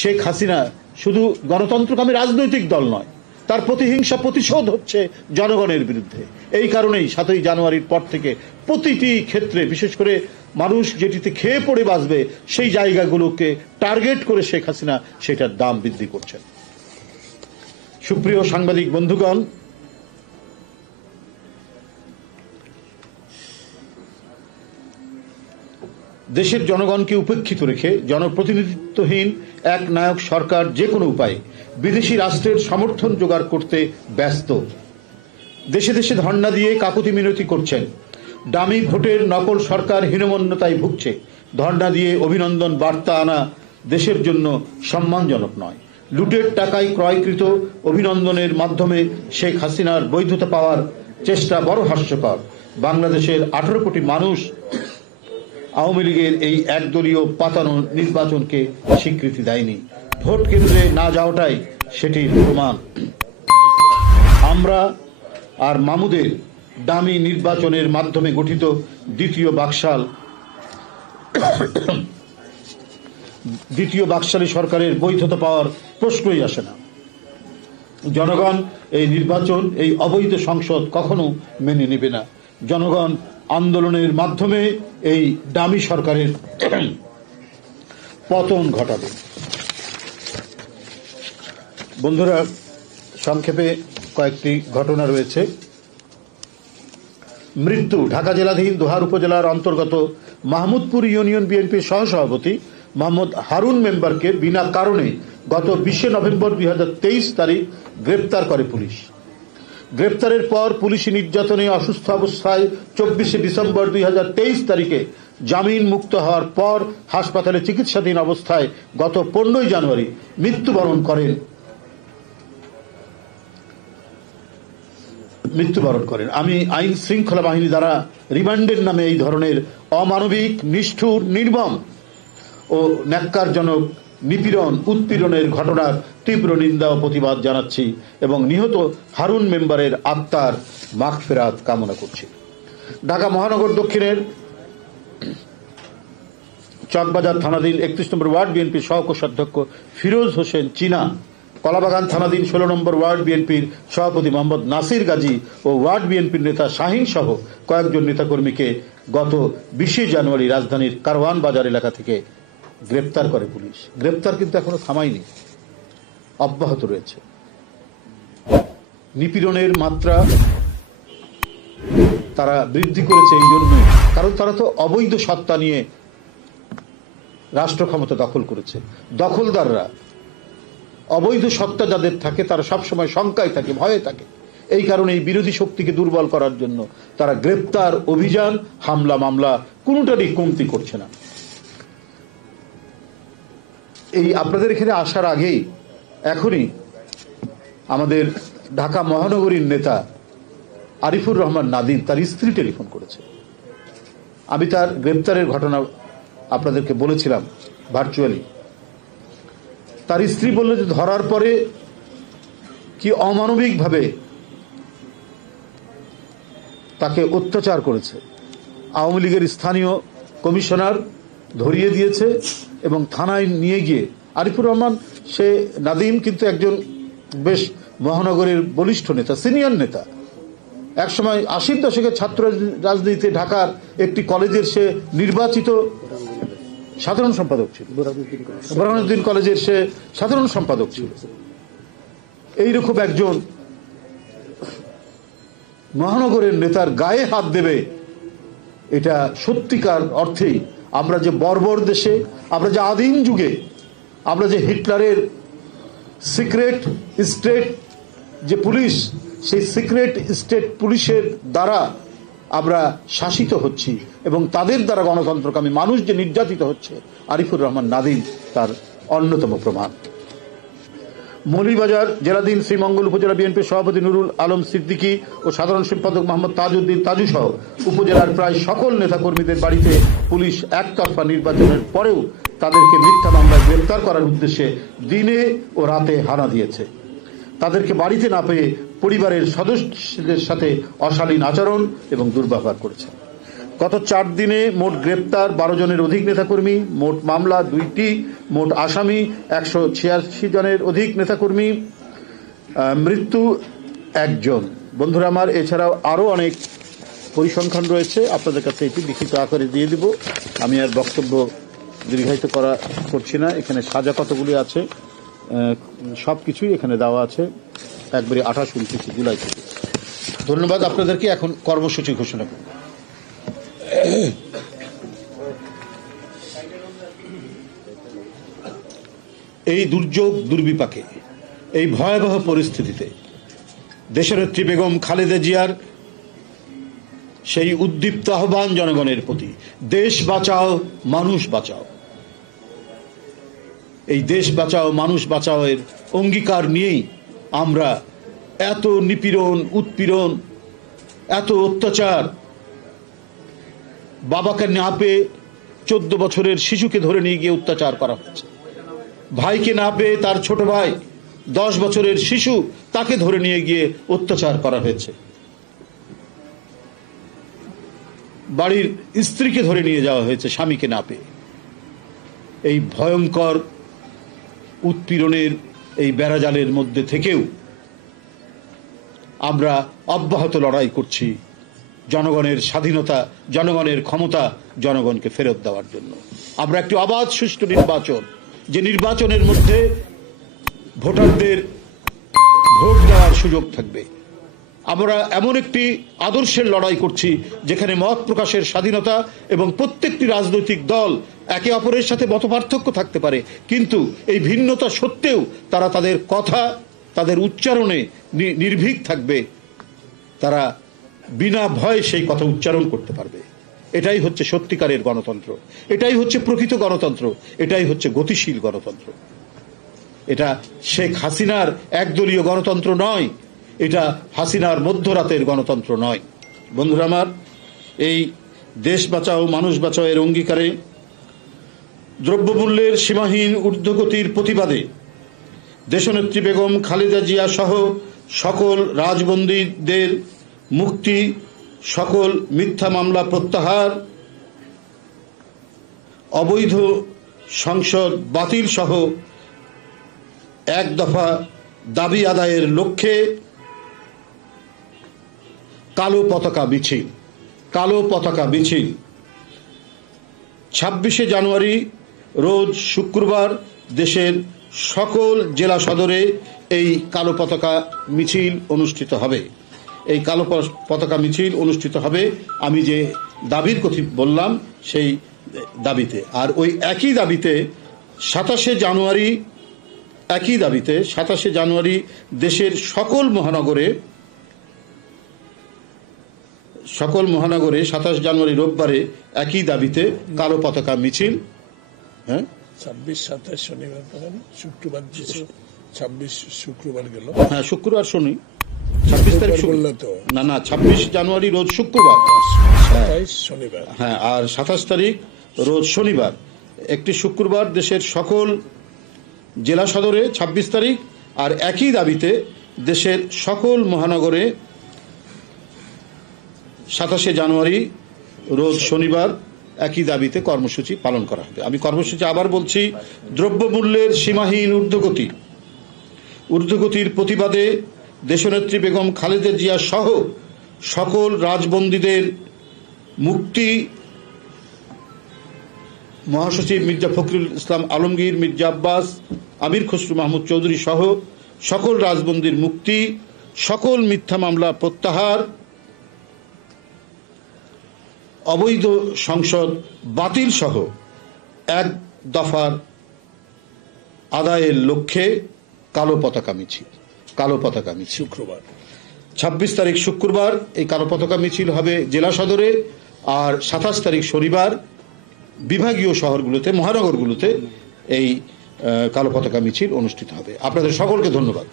শেখ হাসিনা শুধু গণতন্ত্রকামী রাজনৈতিক দল নয়, তার প্রতিহিংসা প্রতিশোধ হচ্ছে জনগণের বিরুদ্ধে। এই কারণেই 7ই জানুয়ারির পর থেকে প্রতিটি ক্ষেত্রে, বিশেষ করে মানুষ যেটিতে খেয়ে পড়ে বাঁচবে সেই জায়গাগুলোকে টার্গেট করে শেখ হাসিনা সেটার দাম বৃদ্ধি করছেন। সুপ্রিয় সাংবাদিক বন্ধুগণ, দেশের জনগণকে উপেক্ষিত রেখে জনপ্রতিনিধিত্বহীন এক নায়ক সরকার যে কোনো উপায়ে বিদেশি রাষ্ট্রের সমর্থন জোগাড় করতে ব্যস্ত। দেশে দেশে ধর্ণা দিয়ে কাকুতি মিনতি করছেন। ডামি ভোটের নকল সরকার হীনমন্যতায় ভুগছে। ধর্ণা দিয়ে অভিনন্দন বার্তা আনা দেশের জন্য সম্মানজনক নয়। লুটের টাকায় ক্রয়কৃত অভিনন্দনের মাধ্যমে শেখ হাসিনার বৈধতা পাওয়ার চেষ্টা বড় হাস্যকর। বাংলাদেশের 18 কোটি মানুষ আওয়ামী লীগের এই একদলীয় পাতানো নির্বাচনকে স্বীকৃতি দেয়নি। ভোট কেন্দ্রে না যাওয়াটাই সেটির প্রমাণ। আমরা আর মামুদের ডামি নির্বাচনের মাধ্যমে গঠিত দ্বিতীয় বাকশালী সরকারের বৈধতা পাওয়ার প্রশ্নই আসে না। জনগণ এই নির্বাচন, এই অবৈধ সংসদ কখনো মেনে নেবে না। জনগণ আন্দোলনের মাধ্যমে এই ডামি সরকারের পতন ঘটাবে। বন্ধুরা, সংক্ষেপে কয়েকটি ঘটনা রয়েছে। মৃত্যু। ঢাকা জেলাধীন দোহার উপজেলার অন্তর্গত মাহমুদপুর ইউনিয়ন বিএনপির সহসভাপতি মোহাম্মদ হারুন মেম্বারকে বিনা কারণে গত 20 নভেম্বর 2023 তারিখ গ্রেপ্তার করে পুলিশ। গ্রেপ্তারের পর পুলিশি নির্যাতনে অসুস্থ অবস্থায় 24 ডিসেম্বর 2023 তারিখে জামিন মুক্ত হওয়ার পর হাসপাতালে চিকিৎসাধীন অবস্থায় গত 15 জানুয়ারি মৃত্যুবরণ করেন। আমি আইন শৃঙ্খলা বাহিনী দ্বারা রিমান্ডের নামে এই ধরনের অমানবিক, নিষ্ঠুর, নির্মম ও ন্যাক্কারজনক নিপীড়ন, উৎপীড়নের ঘটনার তীব্র নিন্দা ও প্রতিবাদ জানাচ্ছি এবং নিহত হারুন মেম্বারের আত্মার মাগফিরাত কামনা করছি। ঢাকা মহানগর দক্ষিণের চকবাজার থানাধীন 31 নম্বর ওয়ার্ড বিএনপির সহকোষাধ্যক্ষ ফিরোজ হোসেন চীনা, কলাবাগান থানাধীন 16 নম্বর ওয়ার্ড বিএনপির সভাপতি মোহাম্মদ নাসির গাজী ও ওয়ার্ড বিএনপির নেতা শাহিন সহ কয়েকজন নেতাকর্মীকে গত 20 জানুয়ারি রাজধানীর কারওয়ান বাজার এলাকা থেকে গ্রেপ্তার করে পুলিশ। গ্রেপ্তার কিন্তু এখনো থামায়নি, অব্যাহত রয়েছে। নিপীড়নের মাত্রা তারা বৃদ্ধি করেছে এই জন্যই, কারণ তারা তো অবৈধ সত্তা নিয়ে রাষ্ট্র ক্ষমতা দখল করেছে। দখলদাররা অবৈধ সত্তা যাদের থাকে তারা সবসময় শঙ্কায় থাকে, ভয়ে থাকে। এই কারণে এই বিরোধী শক্তিকে দুর্বল করার জন্য তারা গ্রেপ্তার, অভিযান, হামলা, মামলা কোনোটারই কমতি করছে না। এই আপনাদের এখানে আসার আগেই এখনই আমাদের ঢাকা মহানগরীর নেতা আরিফুর রহমান নাদিম তার স্ত্রী টেলিফোন করেছে। আমি তার গ্রেপ্তারের ঘটনা আপনাদেরকে বলেছিলাম ভার্চুয়ালি। তার স্ত্রী বলল যে ধরার পরে কি অমানবিকভাবে তাকে অত্যাচার করেছে। আওয়ামী লীগের স্থানীয় কমিশনার ধরিয়ে দিয়েছে এবং থানায় নিয়ে গিয়ে আরিফুর রহমান, সে নাদিম কিন্তু একজন বেশ মহানগরের বলিষ্ঠ নেতা, সিনিয়র নেতা। একসময় 80 দশকের ছাত্র রাজনীতিতে ঢাকার একটি কলেজের সে নির্বাচিত সাধারণ সম্পাদক ছিল, বুরহানুদ্দিন কলেজের সে সাধারণ সম্পাদক ছিল। এইরকম একজন মহানগরের নেতার গায়ে হাত দেবে, এটা সত্যিকার অর্থেই আমরা যে বর্বর দেশে, আমরা যে আদিম যুগে, আমরা যে হিটলারের সিক্রেট স্টেট যে পুলিশ, সেই সিক্রেট স্টেট পুলিশের দ্বারা আমরা শাসিত হচ্ছি এবং তাদের দ্বারা গণতন্ত্রকামী মানুষ যে নির্যাতিত হচ্ছে, আরিফুর রহমান নাদিম তার অন্যতম প্রমাণ। মৌলভীবাজার জেলাধীন শ্রীমঙ্গল উপজেলা বিএনপির সভাপতি নুরুল আলম সিদ্দিকী ও সাধারণ সম্পাদক মোহাম্মদ তাজউদ্দিন তাজু সহ উপজেলার প্রায় সকল নেতাকর্মীদের বাড়িতে পুলিশ একতরফা নির্বাচনের পরেও তাদেরকে মিথ্যা মামলায় গ্রেপ্তার করার উদ্দেশ্যে দিনে ও রাতে হানা দিয়েছে। তাদেরকে বাড়িতে না পেয়ে পরিবারের সদস্যদের সাথে অশালীন আচরণ এবং দুর্ব্যবহার করেছে। গত 4 দিনে মোট গ্রেপ্তার 12 জনের অধিক নেতাকর্মী, মোট মামলা 2টি, মোট আসামি 186 জনের অধিক নেতাকর্মী, মৃত্যু 1 জন। বন্ধুরা আমার, এছাড়াও আরও অনেক পরিসংখ্যান রয়েছে, আপনাদের কাছে এটি লিখিত আকারে দিয়ে দিব। আমি আর বক্তব্য দীর্ঘায়িত করছি না। এখানে সাজা কতগুলি আছে সব কিছুই এখানে দেওয়া আছে, একবারে 28-29 জুলাই থেকে। ধন্যবাদ আপনাদেরকে। এখন কর্মসূচি ঘোষণা করব। এই দুর্যোগ দুর্বিপাকে, এই ভয়াবহ পরিস্থিতিতে দেশনেত্রী বেগম খালেদা জিয়ার সেই উদ্দীপ্ত আহ্বান জনগণের প্রতি, দেশ বাঁচাও মানুষ বাঁচাও, এই দেশ বাঁচাও মানুষ বাঁচাও এর অঙ্গীকার নিয়েই আমরা এত নিপীড়ন, উৎপীড়ন, এত অত্যাচার, বাবাকে না পেয়ে 14 বছরের শিশুকে ধরে নিয়ে গিয়ে অত্যাচার করা হচ্ছে, ভাইকে না পেয়ে তার ছোট ভাই 10 বছরের শিশু তাকে ধরে নিয়ে গিয়ে অত্যাচার করা হয়েছে, বাড়ির স্ত্রীকে ধরে নিয়ে যাওয়া হয়েছে স্বামীকে না পেয়ে। এই ভয়ঙ্কর উৎপীড়নের এই বেড়াজালের মধ্যে থেকেও আমরা অব্যাহত লড়াই করছি জনগণের স্বাধীনতা, জনগণের ক্ষমতা জনগণকে ফেরত দেওয়ার জন্য। আমরা একটি অবাধ সুষ্ঠু নির্বাচন, যে নির্বাচনের মধ্যে ভোটারদের ভোট দেওয়ার সুযোগ থাকবে। আমরা এমন একটি আদর্শের লড়াই করছি যেখানে মত প্রকাশের স্বাধীনতা এবং প্রত্যেকটি রাজনৈতিক দল একে অপরের সাথে মতপার্থক্য থাকতে পারে, কিন্তু এই ভিন্নতা সত্ত্বেও তারা তাদের কথা, তাদের উচ্চারণে নির্ভীক থাকবে, তারা বিনা ভয়ে সেই কথা উচ্চারণ করতে পারবে। এটাই হচ্ছে সত্যিকারের গণতন্ত্র, এটাই হচ্ছে প্রকৃত গণতন্ত্র, এটাই হচ্ছে গতিশীল গণতন্ত্র। এটা শেখ হাসিনার একদলীয় গণতন্ত্র নয়, এটা হাসিনার মধ্যরাতের গণতন্ত্র নয়। বন্ধুরা আমার, এই দেশ বাঁচাও মানুষ বাঁচাও এর অঙ্গীকারে দ্রব্যমূল্যের সীমাহীন ঊর্ধ্বগতির প্রতিবাদে দেশনেত্রী বেগম খালেদা জিয়া সহ সকল রাজবন্দীদের মুক্তি, সকল মিথ্যা মামলা প্রত্যাহার, অবৈধ সংসদ বাতিল সহ 1 দফা দাবি আদায়ের লক্ষ্যে কালো পতাকা মিছিল 26শে জানুয়ারি রোজ শুক্রবার দেশের সকল জেলা সদরে এই কালো পতাকা মিছিল অনুষ্ঠিত হবে। এই কালো পতাকা মিছিল অনুষ্ঠিত হবে আমি যে দাবির কথা বললাম সেই দাবিতে। আর ওই একই দাবিতে 27শে জানুয়ারি দেশের সকল মহানগরে 27 জানুয়ারি রোববারে একই দাবিতে কালো পতাকা মিছিল। 26-27 শনিবার শুক্রবার, 26 শুক্রবার গেল। হ্যাঁ, শুক্রবার শনি 26 তারিখ না 26 জানুয়ারি রোজ শুক্রবার, 27 শনিবার। হ্যাঁ, আর 27 তারিখ রোজ শনিবার একটি শুক্রবার দেশের সকল জেলা সদরে 26 তারিখ, আর একই দাবিতে দেশের সকল মহানগরে 27শে জানুয়ারি রোজ শনিবার একই দাবিতে কর্মসূচি পালন করা হবে। আমি কর্মসূচি আবার বলছি, দ্রব্যমূল্যের সীমাহীন ঊর্ধ্বগতির প্রতিবাদে দেশনেত্রী বেগম খালেদা জিয়া সহ সকল রাজবন্দীদের মুক্তি, মহাসচিব মির্জা ফখরুল ইসলাম আলমগীর, মির্জা আব্বাস, আমির খসরু মাহমুদ চৌধুরী সহ সকল রাজবন্দীর মুক্তি, সকল মিথ্যা মামলা প্রত্যাহার, অবৈধ সংসদ বাতিল সহ 1 দফার আদায়ের লক্ষ্যে কালো পতাকা মিছিল শুক্রবার 26 তারিখ শুক্রবার এই কালো পতাকা মিছিল হবে জেলা সদরে, আর 27 তারিখ শনিবার বিভাগীয় শহরগুলোতে, মহানগরগুলোতে এই কালো পতাকা মিছিল অনুষ্ঠিত হবে। আপনাদের সকলকে ধন্যবাদ।